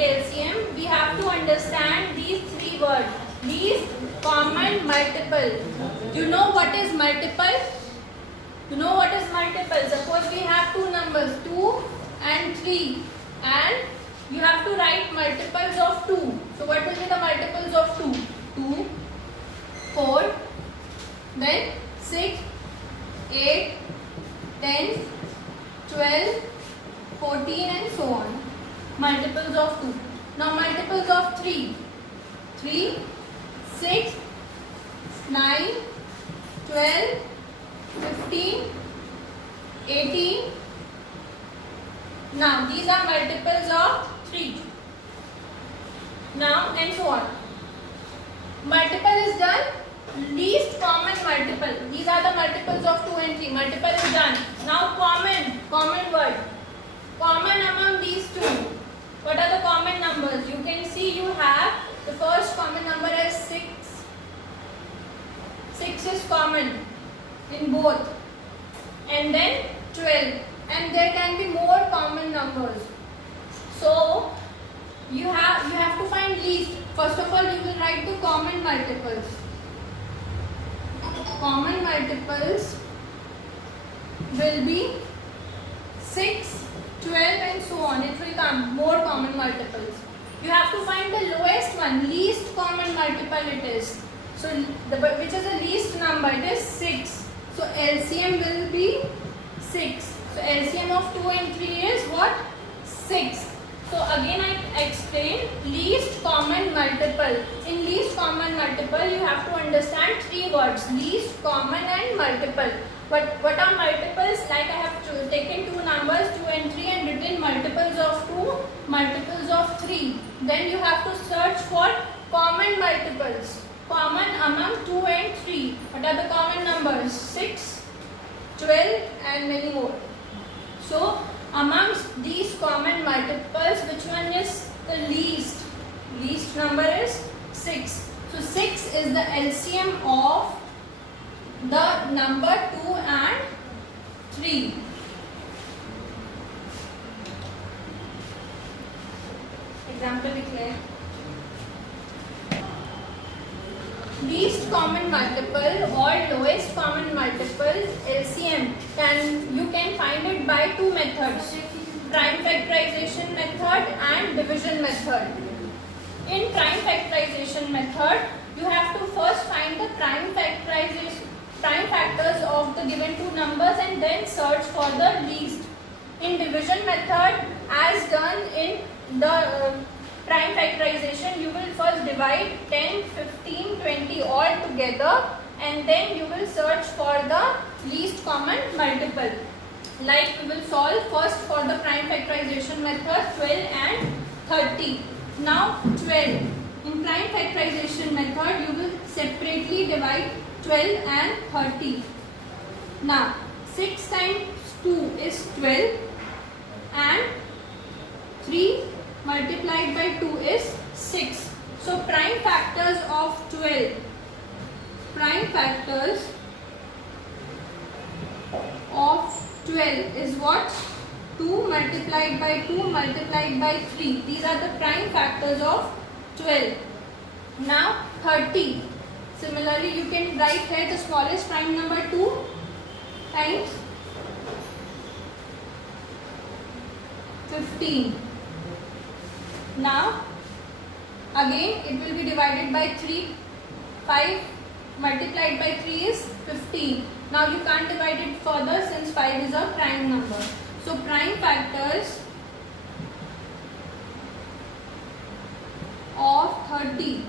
LCM, we have to understand these three words. Least common multiple. You know what is multiple? You know what is multiple? Suppose we have two numbers, 2 and 3, and you have to write multiples of 2. So what will be the multiples of 2? 2, 4, then 6, 8, 10, 12, 14 and so on. Multiples of 2. Now multiples of 3. 3, 6, 9, 12, 15, 18. Now these are multiples of 3. Now and so on. Multiple is done. Least common multiple. These are the multiples of 2 and 3. Multiple is done. Now common word. Common among these two. What are the common numbers? You can see you have the first common number as 6. 6 is common in both. And then 12. And there can be more common numbers. So you have to find least. First of all, you will write the common multiples. Common multiples will be 6, 12 and so on. It will come more common multiples. You have to find the lowest one, least common multiple it is. So which is the least number? It is 6. So LCM will be 6. So LCM of 2 and 3 is what? 6. So again I explain least common multiple. In least common multiple you have to understand three words: least, common and multiple. What are multiples? Like I have taken two numbers 2 and 3 and written multiples of 2, multiples of 3. Then you have to search for common multiples. Common among 2 and 3. What are the common numbers? 6, 12 and many more. So amongst these common multiples, which one is the least? Least number is 6. So 6 is the LCM of the number 2 and 3. Example declare. Least common multiple or lowest common multiple LCM you can find it by two methods: prime factorization method and division method. In prime factorization method, you have to first find the prime factors of the given two numbers and then search for the least. In division method, as done in the prime factorization, you will first divide 10, 15, 20 all together and then you will search for the least common multiple. Like we will solve first for the prime factorization method 12 and 30. Now 12. In prime factorization method, you will separately divide 12 and 30. Now 6 times 2 is 12 and 3 multiplied by 2 is 6. So prime factors of 12. Prime factors of 12 is what? 2 multiplied by 2 multiplied by 3. These are the prime factors of 12. Now 30. Similarly, you can write here the smallest prime number 2 times 15. Now again it will be divided by 3. 5 multiplied by 3 is 15. Now you can't divide it further since 5 is a prime number. So prime factors of 30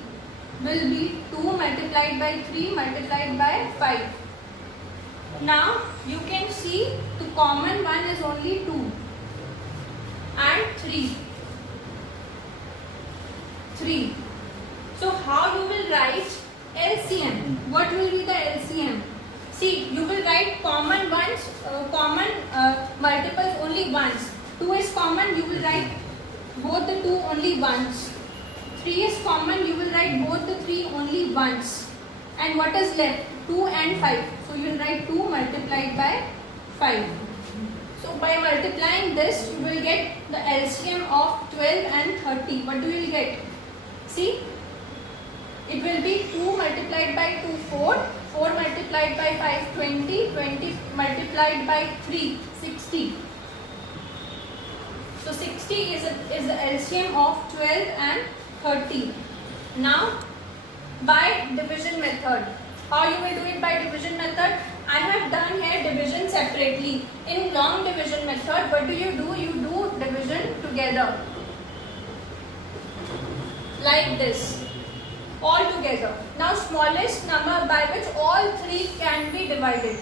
will be 2 multiplied by 3 multiplied by 5. Now you can see the common one is only 2 and 3. 3. So how you will write LCM? What will be the LCM? See, you will write common multiples only once. 2 is common, you will write both the 2 only once. 3 is common, you will write both the 3 only once. And what is left? 2 and 5. So you will write 2 multiplied by 5. So by multiplying this, you will get the LCM of 12 and 30. What do you get? See, it will be 2 multiplied by 2, 4. 4 multiplied by 5, 20. 20 multiplied by 3, 60. So 60 is the LCM of 12 and 30. Now, by division method. How you will do it by division method? I have done here division separately. In long division method, what do? You do division together. Like this. All together. Now smallest number by which all 3 can be divided.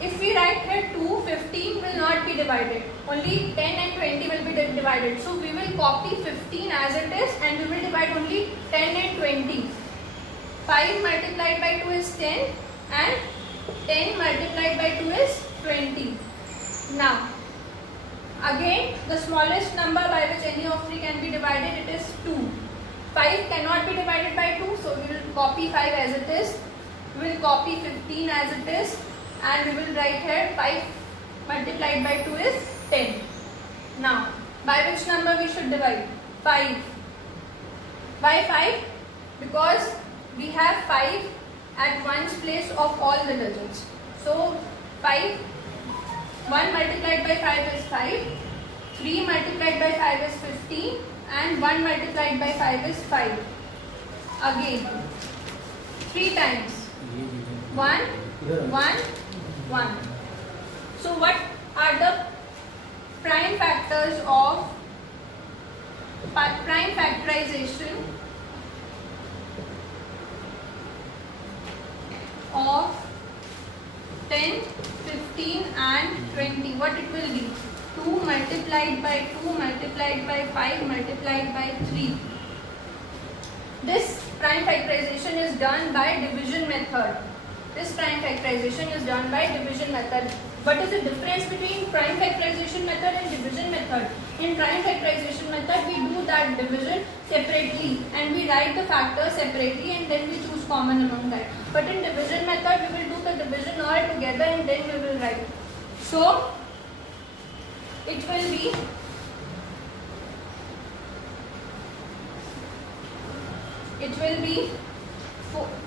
If we write here 2, 15 will not be divided. Only 10 and 20 will be divided. So we will copy 15 as it is and we will divide only 10 and 20. 5 multiplied by 2 is 10 and 10 multiplied by 2 is 20. Now, again the smallest number by which any of 3 can be divided, it is 2. 5 cannot be divided by 2, so we will copy 5 as it is. We will copy 15 as it is and we will write here 5 multiplied by 2 is 10. Now, by which number we should divide? 5. Why 5? Because we have 5 at one's place of all the digits. So 5, 1 multiplied by 5 is 5, 3 multiplied by 5 is 15 and 1 multiplied by 5 is 5. Again, 3 times. 1, 1, 1. So what are the prime factors of prime factorization of 10, 15 and 20? What it will be? 2 multiplied by 2 multiplied by 5 multiplied by 3. This prime factorization is done by division method. This prime factorization is done by division method. What is the difference between prime factorization method and division method? In prime factorization method, we do that division separately and we write the factors separately and then we choose common among that. But in division method, we will do the division all together and then we will write. So, it will be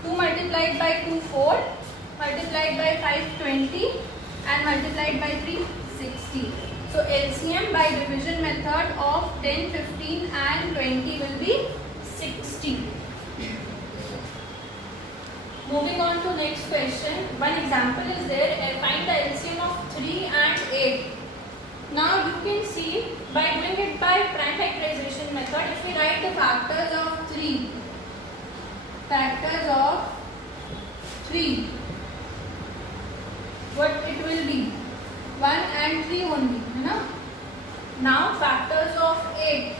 2 multiplied by 2, 4, multiplied by 5, 20 and multiplied by 3, 60. So LCM by division method of 10, 15 and 20 will be 60. Moving on to next question. One example is there. Find the LCM of 3 and 8. Now you can see by doing it by prime factorization method, if we write the factors of 3, what it will be? 1 and 3 only, no? Now factors of 8.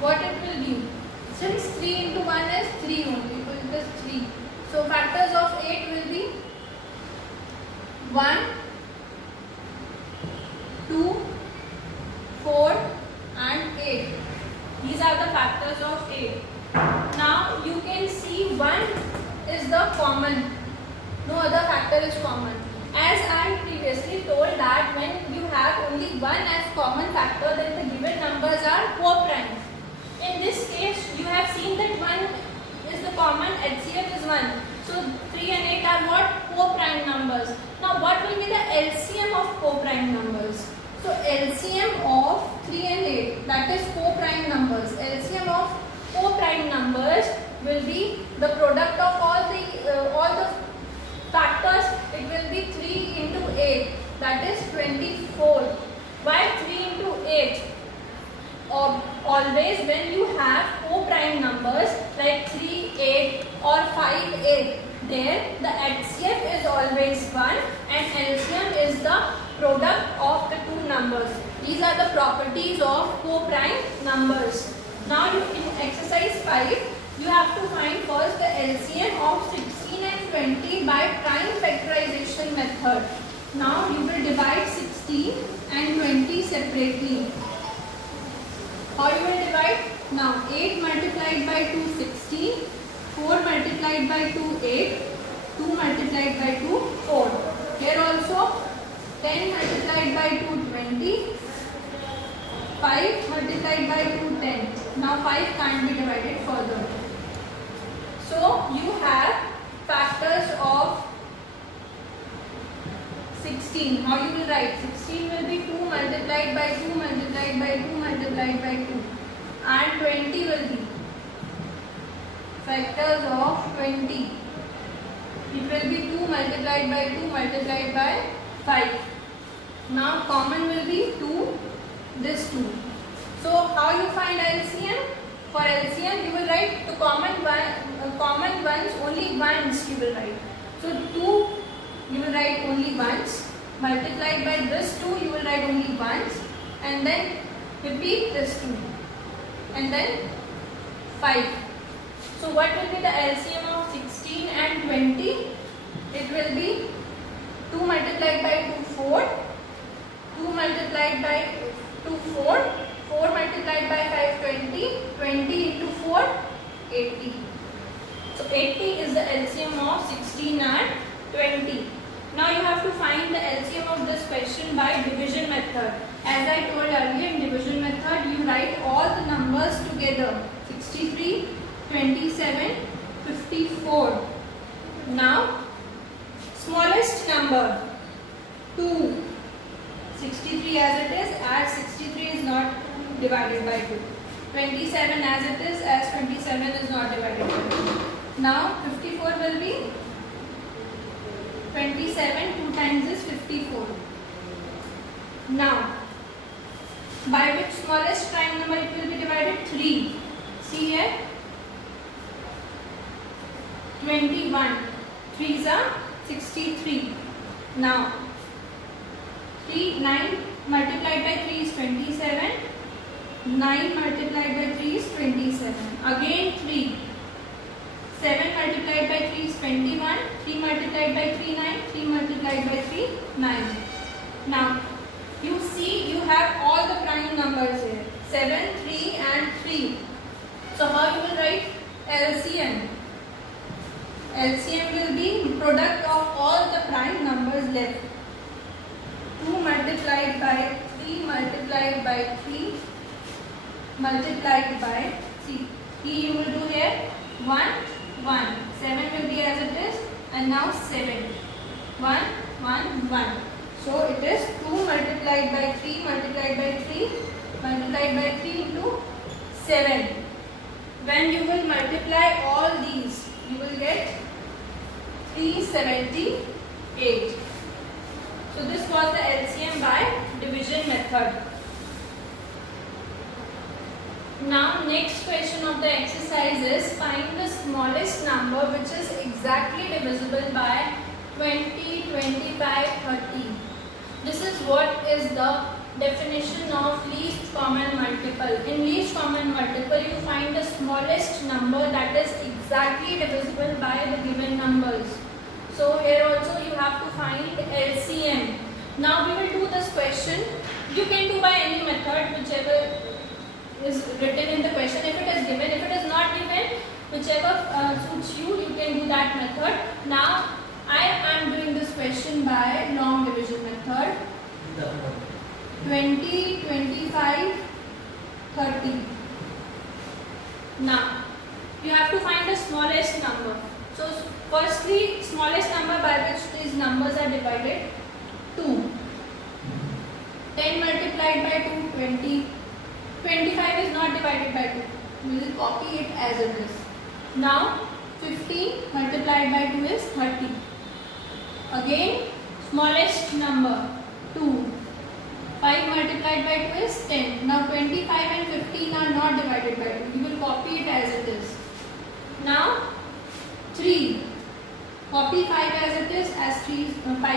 What it will be? Since 3 into 1 is 3 only, so it is 3. So factors of 8 will be 1, 2, 4 and 8. These are the factors of 8. Now you can see 1 is the common. No other factor is common. As I previously told that when you have only 1 as common factor, then the given numbers are co-prime. In this case, you have seen that 1 is the common, HCF is 1. So 3 and 8 are what? Co-prime numbers. Now what will be the LCM of co-prime numbers? So LCM of 3 and 8, that is co-prime numbers. LCM of co-prime numbers will be the product of all the factors. It will be 3 into 8, that is 24. Why 3 into 8? Always when you have co-prime numbers like 3, 8 or 5, 8, there the HCF is always 1 and LCM is the product of the two numbers. These are the properties of co-prime numbers. Now in exercise 5, you have to find first the LCM of 16 and 20 by prime factorization method. Now you will divide 16 and 20 separately. How you will divide? Now 8 multiplied by 2, 16, 4 multiplied by 2, 8, 2 multiplied by 2, 4. Here also 10 multiplied by 2, 20. 5 multiplied by 2, 10. Now 5 can't be divided further. So you have factors of 16. How you will write? 16 will be 2 multiplied by 2 multiplied by 2 multiplied by 2. And 20 will be factors of 20. It will be 2 multiplied by 2 multiplied by 5. Now common will be 2, this 2. So how you find LCM? For LCM you will write the common ones only once you will write. So 2 you will write only once, multiplied by this 2 you will write only once, and then repeat this 2, and then 5. So what will be the LCM of 16 and 20? It will be 2 multiplied by 2, 4, 2 multiplied by 2, 4, 4 multiplied by 5, 20, 20 into 4, 80. So 80 is the LCM of 16 and 20. Now you have to find the LCM of this question by division method. As I told earlier, in division method you write all the numbers together. 63, 27, 54. Now smallest number 2. 63 as it is, as 63 is not divided by 2. 27 as it is, as 27 is not divided by 2. Now 54 will be 27, 2 times is 54. Now, by which smallest prime number it will be divided? 3. See here. 21. 3s are 63. Now, 9 multiplied by 3 is 27. 9 multiplied by 3 is 27. Again 3. 7 multiplied by 3 is 21. 3 multiplied by 3, 9. 3 multiplied by 3, 9. Now, you see you have all the prime numbers here. 7, 3 and 3. So, how you will write LCM? LCM will be product of all the prime numbers left. 2 multiplied by 3 multiplied by 3 multiplied by, see, you will do here 1, 1. 7 will be as it is, and now 7. 1, 1, 1. So it is 2 multiplied by 3 multiplied by 3 multiplied by 3 into 7. When you will multiply all these, you will get 378. So this was the LCM by division method. Now next question of the exercise is find the smallest number which is exactly divisible by 20, 25, 30. This is what is the definition of least common multiple. In least common multiple you find the smallest number that is exactly divisible by the given numbers. So here also you have to find LCM. Now we will do this question. You can do by any method whichever is written in the question. If it is given, if it is not given, whichever suits you, you can do that method. Now I am doing this question by long division method. 20, 25, 30. Now you have to find the smallest number. So firstly, smallest number by which these numbers are divided, 2. 10 multiplied by 2, 20. 25 is not divided by 2. We will copy it as it is. Now 15 multiplied by 2 is 30. Again smallest number 2. 5 multiplied by 2 is 10. Now 25 and 15 are not divided by 2. We will copy it as it is. Now 3. Copy 5 as it is, as 5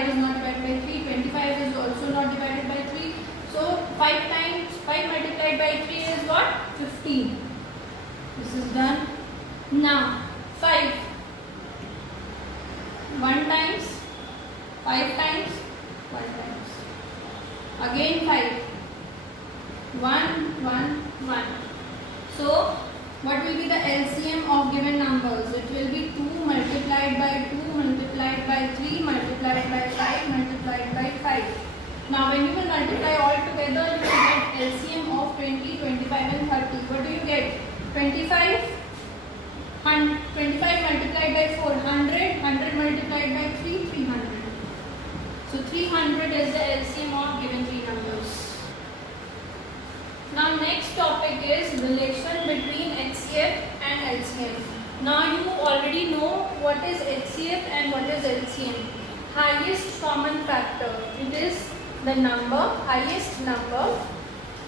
is not divided by 3. 25 is also not divided by 3. So 5 multiplied by 3 is what? 15. This is done. Now 5. 1 times, 5 times, 1 times. Again 5. 1, 1, 1. So what will be the LCM of given numbers? It will be 2 multiplied by 2 multiplied multiplied by 3 multiplied by 5 multiplied by 5. Now when you will multiply all together, you will get LCM of 20, 25 and 30. What do you get? 25 multiplied by 4, 100, 100 multiplied by 3, 300. So 300 is the LCM of given three numbers. Now next topic is relation between HCF and LCM. Now you already know what is HCF and what is LCM. Highest common factor. It is the highest number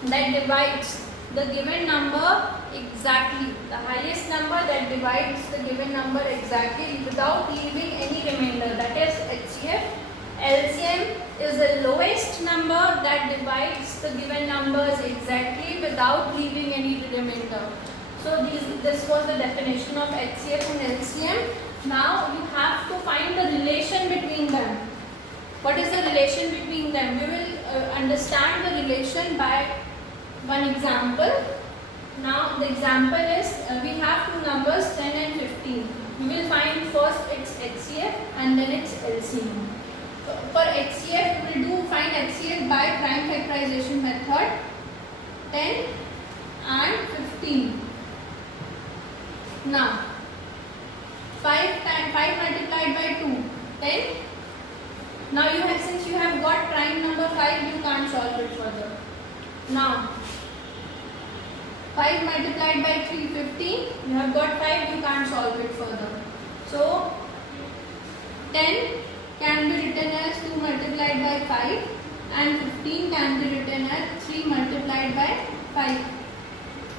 that divides the given number exactly. The highest number that divides the given number exactly without leaving any remainder. That is HCF. LCM is the lowest number that divides the given numbers exactly without leaving any remainder. So this was the definition of HCF and LCM. Now you have to find the relation between them. What is the relation between them? We will understand the relation by one example. Now the example is we have two numbers 10 and 15. We will find first its HCF and then its LCM. For HCF, we will find HCF by prime factorization method. 10 and 15. Now 5 multiplied by 2, 10. Now since you have got prime number 5, you can't solve it further. Now 5 multiplied by 3, 15. You have got 5, you can't solve it further. So 10 can be written as 2 multiplied by 5 and 15 can be written as 3 multiplied by 5.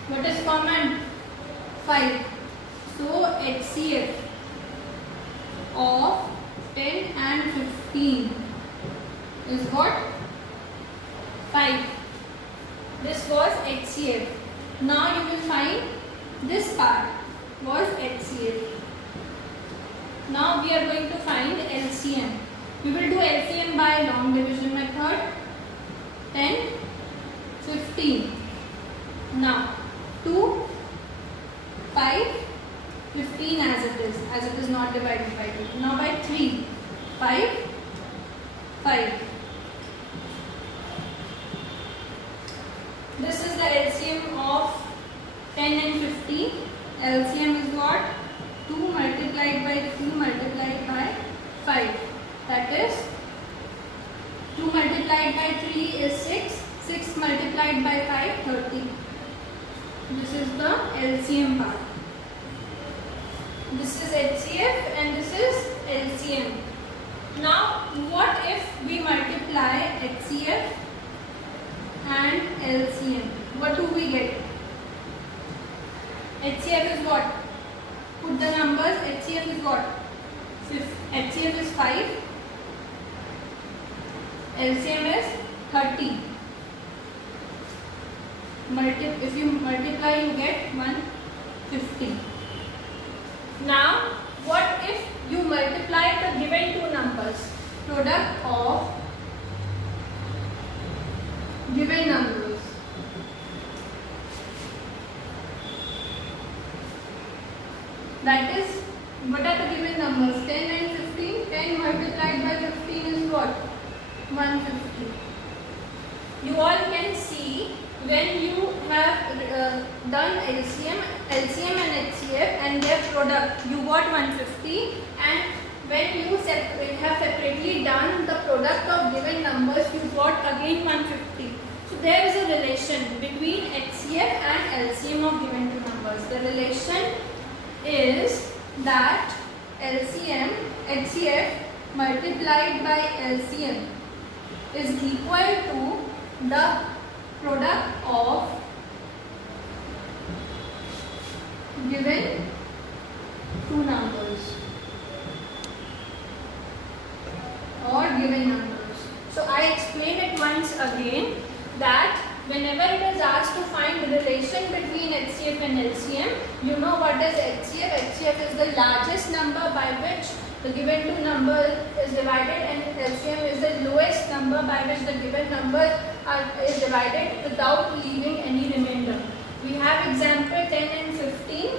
What is common? 5. So HCF of 10 and 15 is what? 5. This was HCF. Now you will find this part was HCF. Now we are going to find LCM. We will do LCM by long division method. 10, 15. Now 2, 5, 15 as it is not divided by 2. Now by 3, 5, 5. This is the LCM of 10 and 15. LCM is what? 2 multiplied by 3 multiplied by 5. That is 2 multiplied by 3 is 6. 6 multiplied by 5, 30. This is the LCM part. This is HCF and this is LCM. Now what if we multiply HCF and LCM? What do we get? HCF is what? Put the numbers. HCF is what? HCF is 5. LCM is 30. If you multiply, you get 150. Now, what if you multiply the given two numbers? Product of given numbers. That is, what are the given numbers? 10 and 15. 10 multiplied by 15 is what? 150. You all can see when you have done LCM and HCF and their product, you got 150, and when you have separately done the product of given numbers, you got again 150. So there is a relation between HCF and LCM of given two numbers. The relation is that HCF multiplied by LCM is equal to the product of given two numbers or given numbers. So I explained it once again that whenever it is asked to find the relation between HCF and LCM, you know what is HCF. HCF is the largest number by which the given two number is divided, and LCM is the lowest number by which the given number is divided without leaving any remainder. We have example 10 and 15.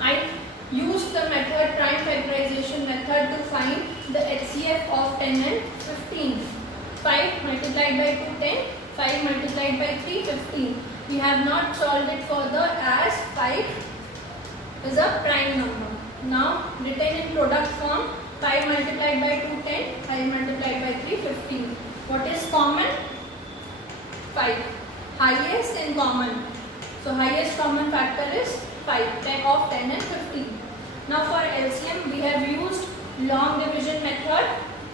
I used the method prime factorization method to find the HCF of 10 and 15. 5 multiplied by 2, 10. 5 multiplied by 3, 15. We have not solved it further as 5 is a prime number. Now written in product form, 5 multiplied by 2, 10. 5 multiplied by 3, 15. What is common? 5. Highest and common. So highest common factor is 5, 10 of 10 and 15. Now for LCM we have used long division method,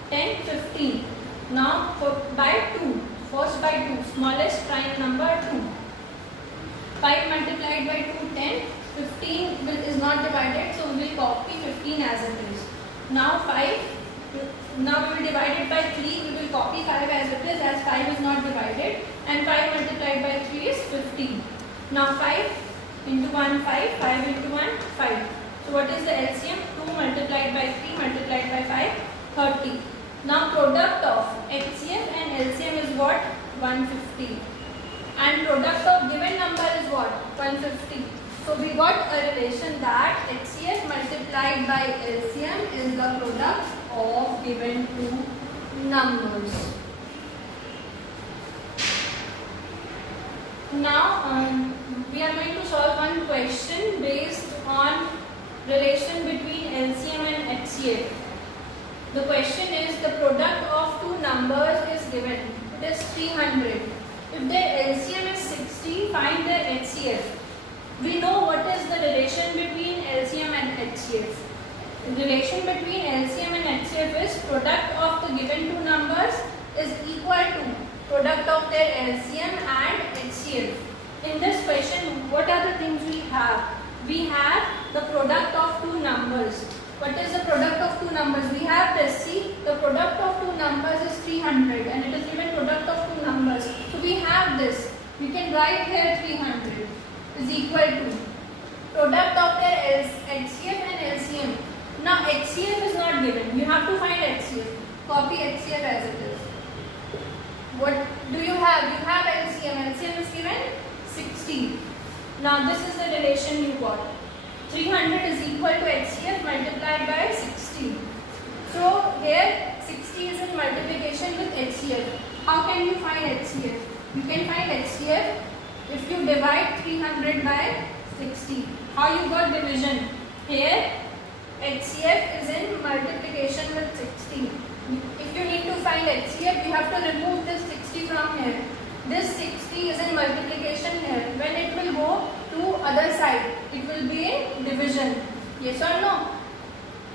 10, 15. Now by 2, first by 2, smallest prime number 2. 5 multiplied by 2, 10, 15 is not divided, so we will copy 15 as it is. Now we will divide it by 3, we will copy 5 as it is, as 5 is not divided, and 5 multiplied by 3 is 15. Now 5 into 1, 5, 5 into 1, 5. So what is the LCM? 2 multiplied by 3 multiplied by 5, 30. Now product of HCF and LCM is what? 150. And product of given number is what? 150. So we got a relation that HCF multiplied by LCM is the product of given two numbers. Now we are going to solve one question based on relation between LCM and HCF. The question is the product of two numbers is given. It is 300. If their LCM is 60, find their HCF. We know what is the relation between LCM and HCF. The relation between LCM and HCF is product of the given two numbers is equal to product of their LCM and HCF. In this question, what are the things we have? We have the product of two numbers. What is the product of two numbers? We have this. See, the product of two numbers is 300 and it is given product of two numbers. So we have this. We can write here 300 is equal to product of their HCF and LCM. Now HCF is not given. You have to find HCF. Copy HCF as it is. What do you have? You have LCM. LCM is given 60. Now this is the relation you got. 300 is equal to HCF multiplied by 60. So here 60 is in multiplication with HCF. How can you find HCF? You can find HCF if you divide 300 by 60. How you got division? Here HCF is in multiplication with 60. If you need to find HCF, you have to remove this 60 from here. This 60 is in multiplication here. When it will go to other side, it will be in division. Yes or no?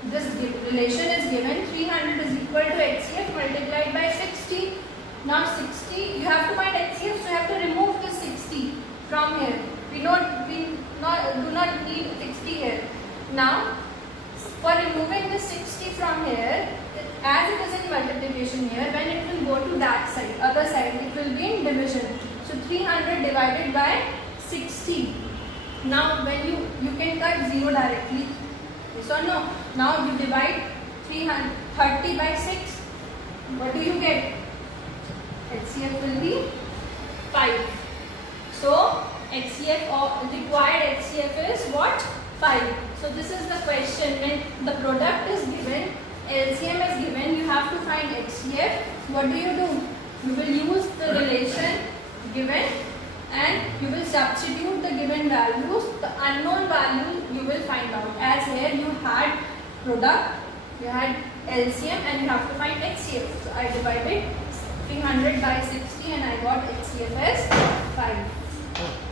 This relation is given. 300 is equal to HCF multiplied by 60. Now 60, you have to find HCF, so you have to remove this 60 from here. We do not need 60 here. Now, for removing this 60 from here, as it is in multiplication here, when it will go to that side, other side, it will be in division. So 300 divided by 60. Now when you can cut 0 directly. Yes or no? Now you divide 30 by 6. What do you get? HCF will be 5. So HCF or required HCF is what? 5. So this is the question. When the product is given, LCM is given, you have to find HCF. What do? You will use the relation given and you will substitute the given values. The unknown value you will find out. As here you had product, you had LCM and you have to find HCF. So I divided 300 by 60 and I got HCF as 5.